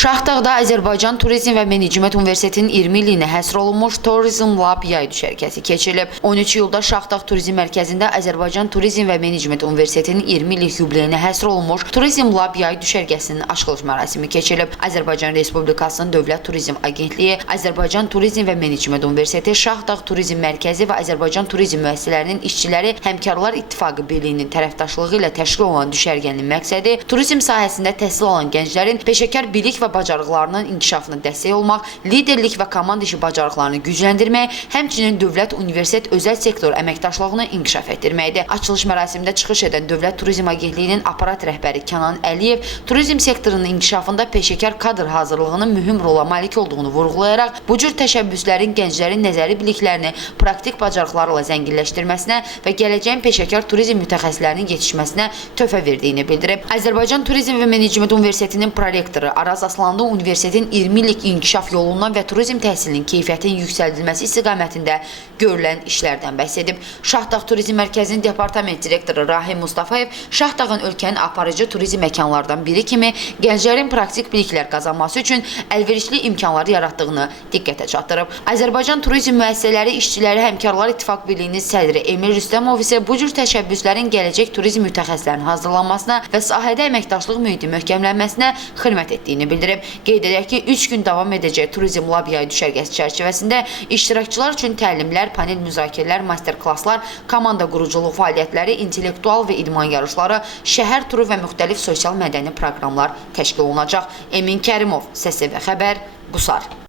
Şahdağda Azərbaycan Turizm və Menecment Universitetinin 20 illiyinə həsr olunmuş Tourism Lab yay düşərgəsi keçirilib. 13 iyulda Şahdağ Turizm Mərkəzində Azərbaycan Turizm və Menecment Universitetinin 20 illik yubileyinə həsr olunmuş Tourism Lab yay düşərgəsinin açılış mərasimi keçirilib. Azərbaycan Respublikasının Dövlət Turizm Agentliyi, Azərbaycan Turizm və Menecment Universiteti, Şahdağ Turizm Mərkəzi və Azərbaycan Turizm müəssisələrinin işçiləri Həmkarlar İttifaqı Birliyinin tərəfdaşlığı ilə təşkil olunan düşərgənin məqsədi turizm sahəsində təhsil alan gənclərin peşəkar bilik və bacarıqlarının inkişafına dəstək olmaq, liderlik və komanda işi bacarıqlarını gücləndirmək, həmçinin dövlət, universitet, özəl sektor əməkdaşlığını inkişaf etdirməkdir. Açılış mərasimində çıxış edən Dövlət Turizm Agentliyinin aparat rəhbəri Kənan Əliyev turizm sektorunun inkişafında peşəkar kadr hazırlığının mühüm rola malik olduğunu vurğulayaraq, bu cür təşəbbüslərin gənclərin nəzəri biliklərini praktik bacarıqlarla zənginləşdirməsinə və gələcəyin peşəkar turizm mütəxəssislərinin yetişməsinə töhfə verdiyini bildirib. Azərbaycan Turizm və Menecment Universitetinin prorektoru Araz Aslanlı universitetin 20 illik inkişaf yolundan və turizm təhsilinin keyfiyyətinin yüksəldilməsi istiqamətində görülən işlərdən bəhs edib. Şahdağ Turizm Mərkəzinin departament direktoru Rahim Mustafayev Şahdağın ölkənin aparıcı turizm məkanlardan biri kimi gənclərin praktik biliklər qazanması üçün əlverişli imkanları yaratdığını diqqətə çatdırıb. Azərbaycan Turizm müəssisələri işçiləri Həmkarlar İttifaq Birliyinin sədri Emil Rüstəmov isə bu cür təşəbbüslərin gələcək turizm mütəxəssislərinin hazırlanmasına və sahədə əməkdaşlıq mühiti möhkəmlənməsinə xidmət etdiyini bildirib. Qeyd edək ki, 3 gün davam edəcək Turizm Lab yay düşərgəsi çərçivəsində iştirakçılar üçün təlimlər, panel müzakirələr, master-klasslar, komanda quruculuq fəaliyyətləri, intellektual və idman yarışları, şəhər turu və müxtəlif sosial mədəni proqramlar təşkil olunacaq. Emin Kərimov, SSV Xəbər, Qusar.